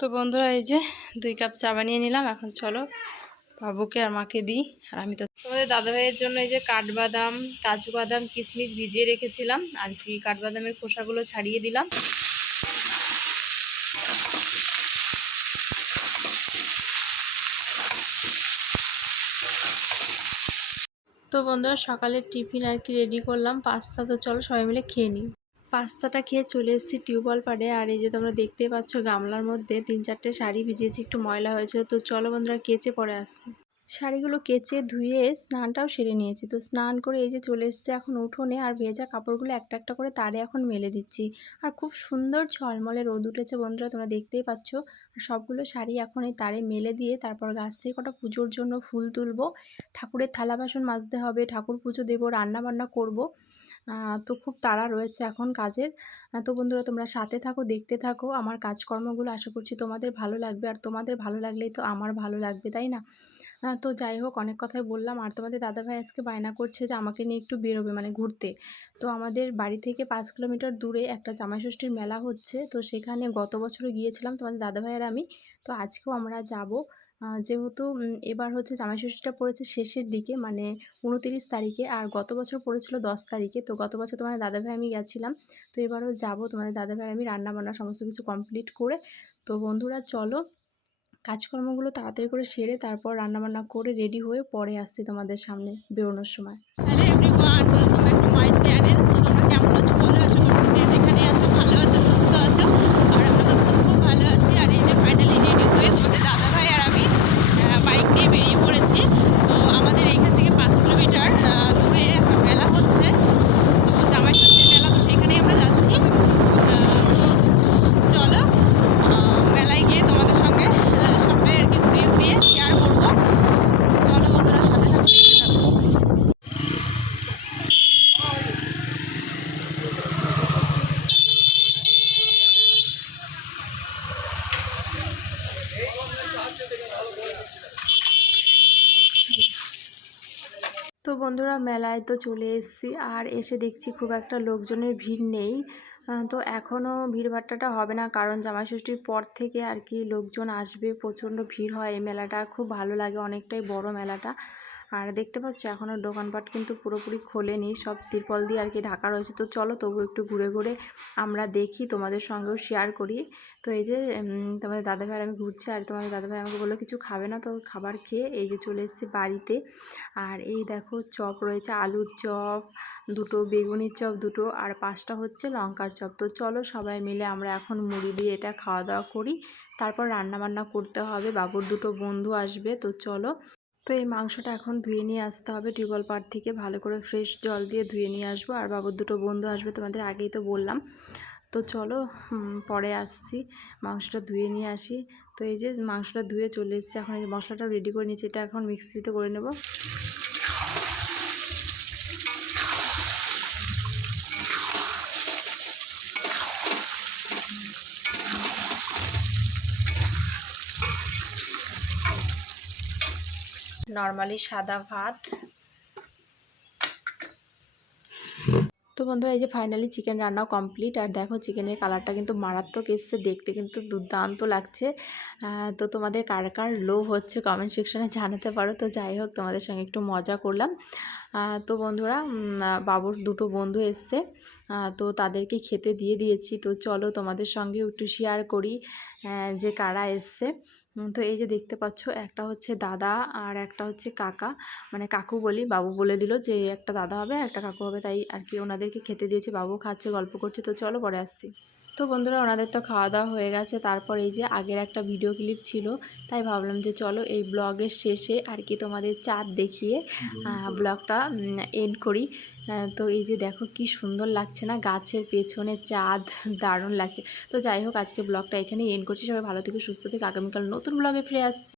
তো বন্ধুরা, এই যে দুই কাপ চা বানিয়ে নিলাম। এখন চলো বাবুকে আর মাকে দিই, আর আমি তো তোমাদের দাদাভাইয়ের জন্য এই যে কাঠবাদাম, কাজু বাদাম, কিশমিশ ভিজিয়ে রেখেছিলাম। আর কি কাঠবাদামের খোসাগুলো ছাড়িয়ে দিলাম। তো বন্ধুরা, সকালের টিফিন আর কি রেডি করলাম। পাস্তা তো চলো সবাই মিলে খেয়ে নিই। পাস্তাটা খেয়ে চলে এসেছি টিউবওয়েল পাড়ে আর এই যে তোমরা দেখতেই পাচ্ছ, গামলার মধ্যে তিন চারটে শাড়ি ভিজিয়েছি, একটু ময়লা হয়েছিল। তো চলো বন্ধুরা, কেচে পরে আসছি। শাড়িগুলো কেচে ধুয়ে স্নানটাও সেরে নিয়েছি। তো স্নান করে এই যে চলে এসেছে এখন উঠোনে, আর ভেজা কাপড়গুলো একটা একটা করে তারে এখন মেলে দিচ্ছি। আর খুব সুন্দর ঝলমলে রোদ উঠেছে বন্ধুরা, তোমরা দেখতেই পাচ্ছ। আর সবগুলো শাড়ি এখন এই তারে মেলে দিয়ে তারপর গাছ থেকে কটা পুজোর জন্য ফুল তুলবো। ঠাকুরের থালা বাসন মাজতে হবে, ঠাকুর পুজো দেবো রান্না বান্না করব। তো খুব তাড়া রয়েছে এখন কাজের। তো বন্ধুরা তোমরা সাথে থাকো, দেখতে থাকো। আমার কাজকর্মগুলো আশা করছি তোমাদের ভালো লাগবে। আর তোমাদের ভালো লাগলেই তো আমার ভালো লাগবে, তাই না? তো যাই হোক, অনেক কথাই বললাম। আর তোমাদের দাদাভাই আজকে বায়না করছে যে আমাকে নিয়ে একটু বেরোবে মানে ঘুরতে। তো আমাদের বাড়ি থেকে পাঁচ কিলোমিটার দূরে একটা জামাইষষ্ঠীর মেলা হচ্ছে। তো সেখানে গত বছরও গিয়েছিলাম তোমাদের দাদাভাই আর আমি। তো আজকেও আমরা যাব। যেহেতু এবার হচ্ছে জামাইষষ্ঠীটা পড়েছে শেষের দিকে মানে উনতিরিশ তারিখে, আর গত বছর পড়েছিল দশ তারিখে, তো গত বছর তোমাদের দাদাভাই আমি গেছিলাম, তো এবারও যাব, তোমাদের দাদাভাই, আমি রান্না বান্না সমস্ত কিছু কমপ্লিট করে, তো বন্ধুরা চলো, কাজকর্মগুলো তাড়াতাড়ি করে সেরে তারপর রান্নাবান্না করে রেডি হয়ে পরে আসছি তোমাদের সামনে বেরোনোর সময়। Hello everyone welcome back to my channel তোমরা কেমন আছো বলো আশা করছি যে যেখানে আছো ভালো আছো সুস্থ আছো আর আমরা তো খুব খুব ভালো আছি আর এই যে ফাইনালি রেডি হয়ে তোমাদের দাদা ভাই আর আমি বাইক নিয়ে বেরিয়ে পড়েছি তো আমাদের এইখান থেকে পাঁচ কিলোমিটার দূরে মেলা হচ্ছে তো জামাই ষষ্ঠীর মেলা তো সেইখানেই আমরা যাচ্ছি তো চলো মেলায় গিয়ে তোমাদের সঙ্গে সবটাই আর কি ঘুরিয়ে ঘুরিয়ে শেয়ার করব চলো বন্ধুরা সাথে সাথে দেখতে থাকো তো বন্ধুরা মেলায় তো চলে এসেছি আর এসে দেখছি খুব একটা লোকজনের ভিড় নেই। তো এখনও ভিড়ভাট্টাটা হবে না কারণ জামাইষষ্ঠীর পর থেকে আর কি লোকজন আসবে, প্রচণ্ড ভিড় হয় এই মেলাটা। খুব ভালো লাগে, অনেকটাই বড় মেলাটা। আর দেখতে পাচ্ছ এখনও দোকানপাট কিন্তু পুরোপুরি খোলেনি। সব তিরপল দিয়ে আর কি ঢাকা রয়েছে। তো চলো তবু একটু ঘুরে ঘুরে আমরা দেখি, তোমাদের সঙ্গেও শেয়ার করি। তো এই যে তোমাদের দাদাভাই আমি ঘুরছি আর তোমাদের দাদাভাই আমাকে বলল, কিছু খাবে না তো খাবার খেয়ে এই যে চলে এসেছি বাড়িতে। আর এই দেখো চপ রয়েছে, আলুর চপ, দুটো বেগুনির চপ দুটো আর পাঁচটা হচ্ছে লঙ্কার চপ। তো চলো সবাই মিলে আমরা এখন মুড়ি দিয়ে এটা খাওয়া দাওয়া করি। তারপর রান্না বান্না করতে হবে। বাবুর দুটো বন্ধু আসবে। তো চলো তো এই মাংসটা এখন ধুয়ে নিয়ে আসতে হবে। টিউবওয়েল পার থেকে ভালো করে ফ্রেশ জল দিয়ে ধুয়ে নিয়ে আসব। আর বাবুর দুটো বন্ধু আসবে, তোমাদের আগেই তো বললাম। তো চলো পরে আসছি। মাংসটা ধুয়ে নিয়ে আসি। তো এই যে মাংসটা ধুয়ে চলে এসেছি। এখন এই মশলাটা রেডি করে নিয়েছি। এটা এখন মিক্সিতে করে নেব। নর্মালি সাদা ভাত। তো বন্ধুরা, এই যে ফাইনালি চিকেন রান্নাও কমপ্লিট আর দেখো চিকেনের কালারটা কিন্তু মারাত্মক এসছে, দেখতে কিন্তু দুর্দান্ত লাগছে। তো তোমাদের কার কার লো হচ্ছে কমেন্ট সেকশনে জানাতে পারো। তো যাই হোক, তোমাদের সঙ্গে একটু মজা করলাম। তো বন্ধুরা বাবুর দুটো বন্ধু এসছে। তো তাদেরকে খেতে দিয়ে দিয়েছি। তো চলো তোমাদের সঙ্গে একটু শেয়ার করি যে কারা এসছে। তো এই যে দেখতে পাচ্ছ, একটা হচ্ছে দাদা আর একটা হচ্ছে কাকা। মানে কাকু বলি, বাবু বলে দিল যে একটা দাদা হবে একটা কাকু হবে। তাই আর কি ওনাদেরকে খেতে দিয়েছি বাবু খাচ্ছে, গল্প করছে। তো চলো পরে আসছি। তো বন্ধুরা ওনাদের তো খাওয়া দাওয়া হয়ে গেছে তারপর এই যে আগের একটা ভিডিও ক্লিপ ছিল তাই ভাবলাম যে চলো এই ব্লগের শেষে আর কি তোমাদের চাঁদ দেখিয়ে ব্লগটা এন্ড করি। তো এই যে দেখো কি সুন্দর লাগছে না গাছের পেছনে চাঁদ দারুণ লাগছে। তো যাই হোক আজকে ব্লগটা এখানেই এন্ড করছি। সবাই ভালো থেকে সুস্থ থেকে। আগামীকাল নতুন ব্লগে ফিরে আসছি।